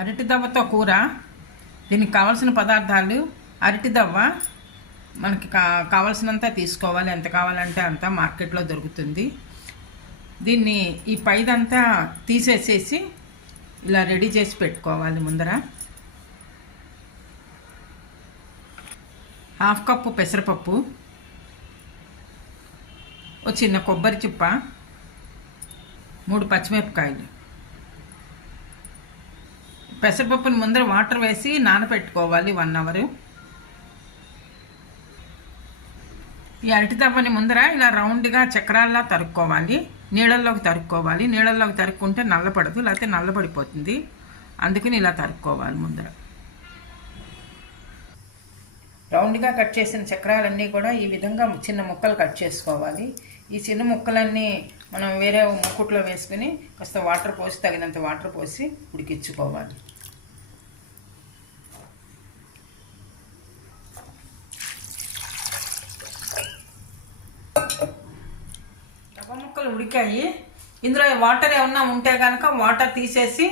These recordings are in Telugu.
అరటి దవ్వతో కూర. దీనికి కావాల్సిన పదార్థాలు: అరటి దవ్వ మనకి కావాల్సినంత తీసుకోవాలి, ఎంత కావాలంటే అంత మార్కెట్లో దొరుకుతుంది. దీన్ని ఈ పైదంతా తీసేసేసి ఇలా రెడీ చేసి పెట్టుకోవాలి. ముందర 1/2 కప్పు పెసరపప్పు, ఒక చిన్న కొబ్బరి చిప్ప, 3 పచ్చిమిరపకాయలు. పెసరపప్పుని ముందర వాటర్ వేసి నానబెట్టుకోవాలి 1 అవర్. ఈ అరటి దవ్వని ముందర ఇలా రౌండ్గా చక్రాల్లా తరుక్కోవాలి, నీళ్ళల్లోకి తరుక్కోవాలి. నీళ్ళల్లోకి తరుక్కుంటే నల్లపడదు, లేకపోతే నల్లబడిపోతుంది. అందుకని ఇలా తరుక్కోవాలి. ముందర రౌండ్గా కట్ చేసిన చక్రాలన్నీ కూడా ఈ విధంగా చిన్న ముక్కలు కట్ చేసుకోవాలి. ఈ చిన్న ముక్కలన్నీ మనం వేరే ముక్కుట్లో వేసుకుని కాస్త వాటర్ పోసి, తగినంత వాటర్ పోసి ఉడికించుకోవాలి. రవ్వ ముక్కలు ఉడికాయి. ఇందులో వాటర్ ఏమన్నా ఉంటే కనుక వాటర్ తీసేసి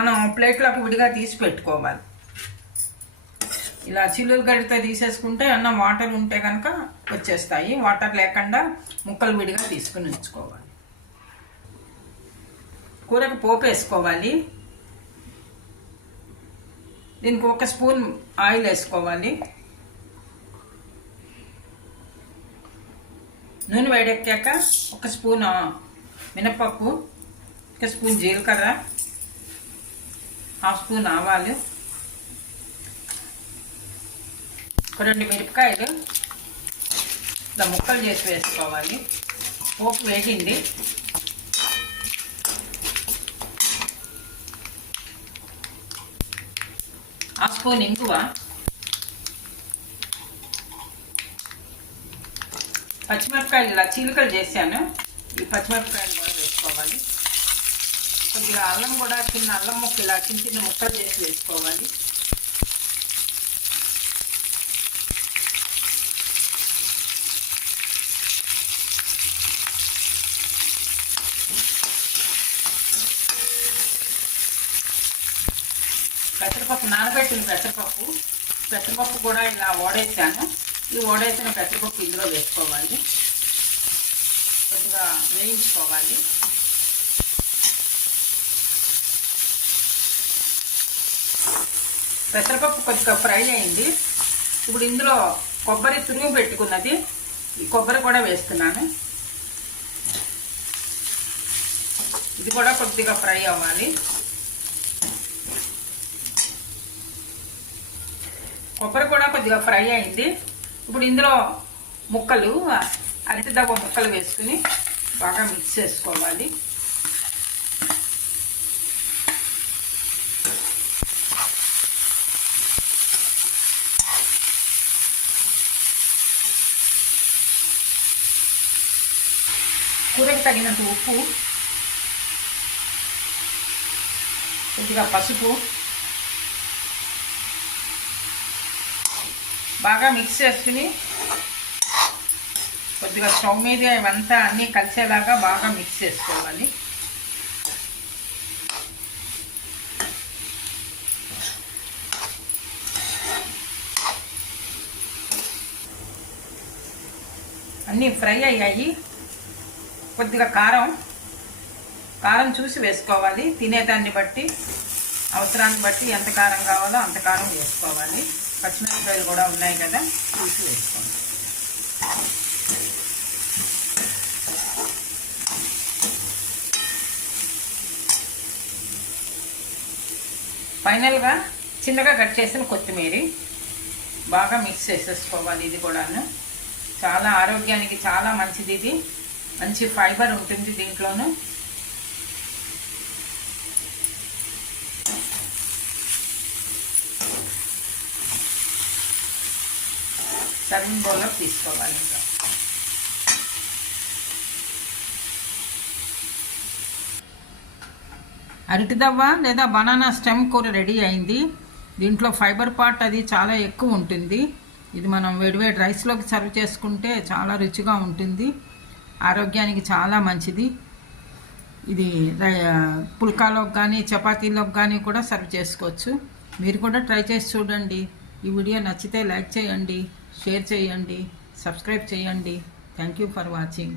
మనం ప్లేట్లోకి విడిగా తీసి పెట్టుకోవాలి. ఇలా చిల్లులు గడితో తీసేసుకుంటే అన్న వాటర్ ఉంటే కనుక వచ్చేస్తాయి. వాటర్ లేకుండా ముక్కలు విడిగా తీసుకుని ఉంచుకోవాలి. కూరకు పోపు వేసుకోవాలి. దీనికి 1 స్పూన్ ఆయిల్ వేసుకోవాలి. నూనె వేడెక్కాక 1 స్పూన్ మినపప్పు, 1 స్పూన్ జీలకర్ర, 1/2 స్పూన్ ఆవాలు, 2 మిరపకాయలు ఇలా ముక్కలు చేసి వేసుకోవాలి. పోపు వేగింది. ఆ స్పూన్ ఇంగువ, పచ్చిమిరపకాయలు ఇలా చీలికలు చేశాను. ఈ పచ్చిమిరపకాయలు కూడా వేసుకోవాలి. కొద్దిగా అల్లం కూడా, చిన్న అల్లం ముక్క ఇలా చిన్న చిన్న ముక్కలు చేసి వేసుకోవాలి. పెసరపప్పు, నానబెట్టిన పెసరపప్పు కూడా ఇలా ఓడేసాను. ఈ ఓడేసిన పెసరపప్పు ఇందులో వేసుకోవాలి. కొద్దిగా వేయించుకోవాలి. పెసరపప్పు కొద్దిగా ఫ్రై అయింది. ఇప్పుడు ఇందులో కొబ్బరి తురుము పెట్టుకున్నది, ఈ కొబ్బరి కూడా వేస్తున్నాను. ఇది కూడా కొద్దిగా ఫ్రై అవ్వాలి. కొబ్బరి కూడా కొద్దిగా ఫ్రై అయింది. ఇప్పుడు ఇందులో ముక్కలు, అరటి దవ్వ ముక్కలు వేసుకుని బాగా మిక్స్ చేసుకోవాలి. కూరకు తగినంత ఉప్పు, కొద్దిగా పసుపు బాగా మిక్స్ చేసుకుని కొద్దిగా స్టవ్ మీద ఇవంతా అన్నీ కలిసేలాగా బాగా మిక్స్ చేసుకోవాలి. అన్నీ ఫ్రై అయ్యాయి. కొద్దిగా కారం చూసి వేసుకోవాలి. తినేదాన్ని బట్టి, అవసరాన్ని బట్టి ఎంత కారం కావాలో అంత కారం వేసుకోవాలి. పచ్చిమిరపకాయలు కూడా ఉన్నాయి కదా, చూసి వేసుకోండి. ఫైనల్గా చిన్నగా కట్ చేసిన కొత్తిమీర బాగా మిక్స్ చేసేసుకోవాలి. ఇది కూడాను చాలా ఆరోగ్యానికి చాలా మంచిది. ఇది మంచి ఫైబర్ ఉంటుంది దీంట్లోనూ. సర్వింగ్ బౌల్లో తీసుకోవాలి. ఇంకా అరటి దవ్వ లేదా బనానా స్టెమ్ కూర రెడీ అయింది. దీంట్లో ఫైబర్ పార్ట్ అది చాలా ఎక్కువ ఉంటుంది. ఇది మనం వేడివేడి రైస్లోకి సర్వ్ చేసుకుంటే చాలా రుచిగా ఉంటుంది, ఆరోగ్యానికి చాలా మంచిది. ఇది పుల్కాలోకి కానీ చపాతీలోకి కానీ కూడా సర్వ్ చేసుకోవచ్చు. మీరు కూడా ట్రై చేసి చూడండి. ఈ వీడియో నచ్చితే లైక్ చేయండి, షేర్ చేయండి, సబ్స్క్రైబ్ చేయండి. Thank you for watching.